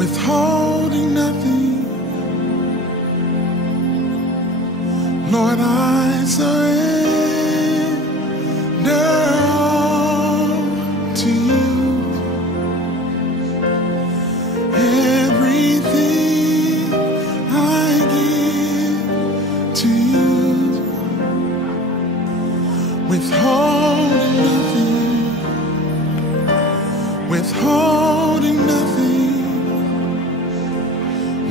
withholding nothing. Lord, I surrender all to you. Everything I give to you, withholding nothing, withholding nothing.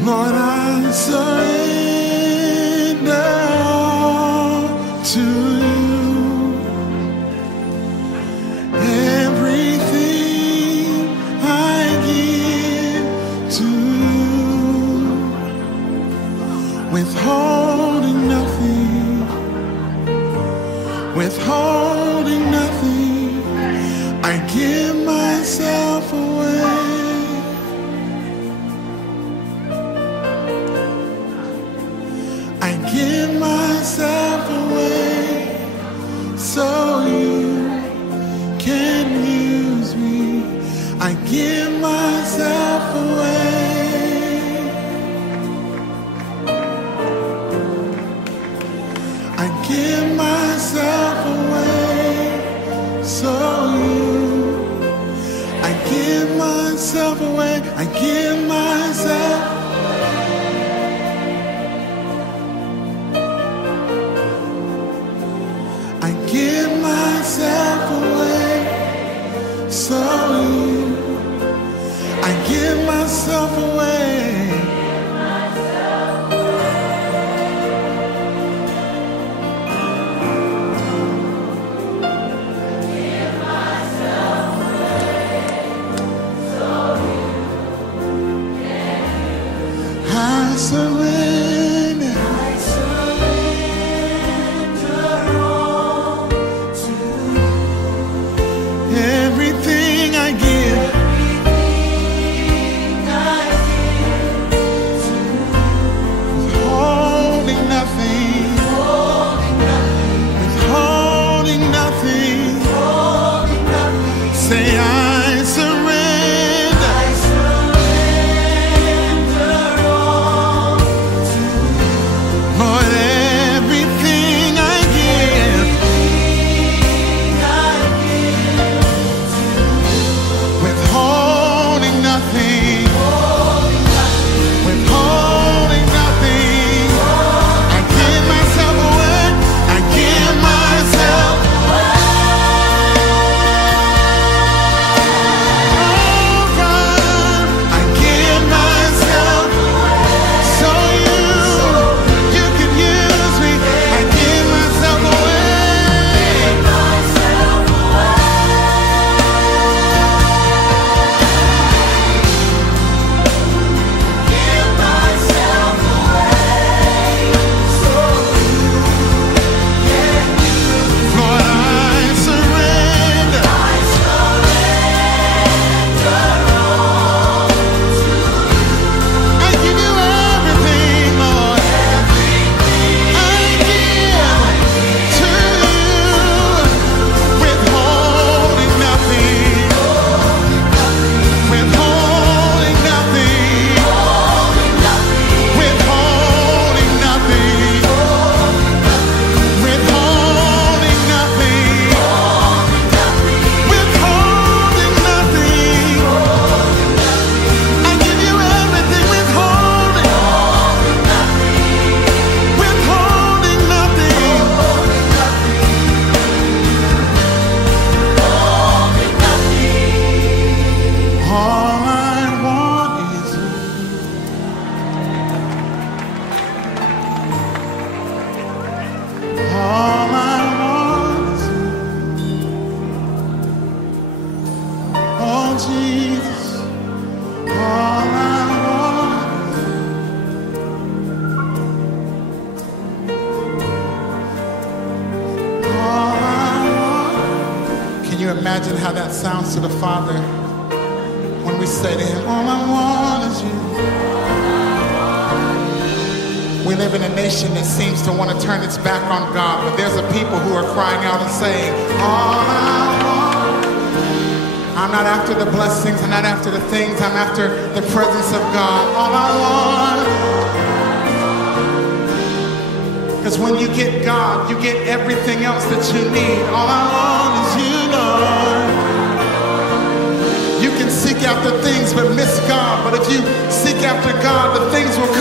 Lord, I surrender all to you. Everything I give to you, withholding nothing, withholding nothing. I give myself away. I give myself away so you can use me. I give myself away. I give myself away so you. I give myself away. I give myself. I give myself away so you. I give myself away. I surrender. I surrender all to you. Everything I give, Everything I give to you. withholding nothing, Holding nothing, withholding nothing. holding nothing. Say I surrender. I surrender all to you. Lord, everything I give, Everything I give to you. withholding nothing, Holding nothing, withholding nothing. I give myself away. I give myself. Oh God, I give myself so you can use me. I give myself away. myself away. Give myself away so you can use. Lord, I surrender. I surrender all to you. I give you everything, Lord. I give to you, withholding nothing, withholding nothing, withholding nothing, withholding nothing, withholding nothing. I give you everything, withholding, withholding nothing. All I want is you. All I want is you. Oh Jesus, all I want is you. All I want. Can you imagine how that sounds to the Father when we say to Him, all I want is you? We live in a nation that seems to want to turn its back on God, but there's a people who are crying out and saying, all I want, I'm not after the blessings, I'm not after the things, I'm after the presence of God. All I want. Because when you get God, you get everything else that you need. All I want is you, Lord. You can seek after things but miss God. But if you seek after God, the things will come.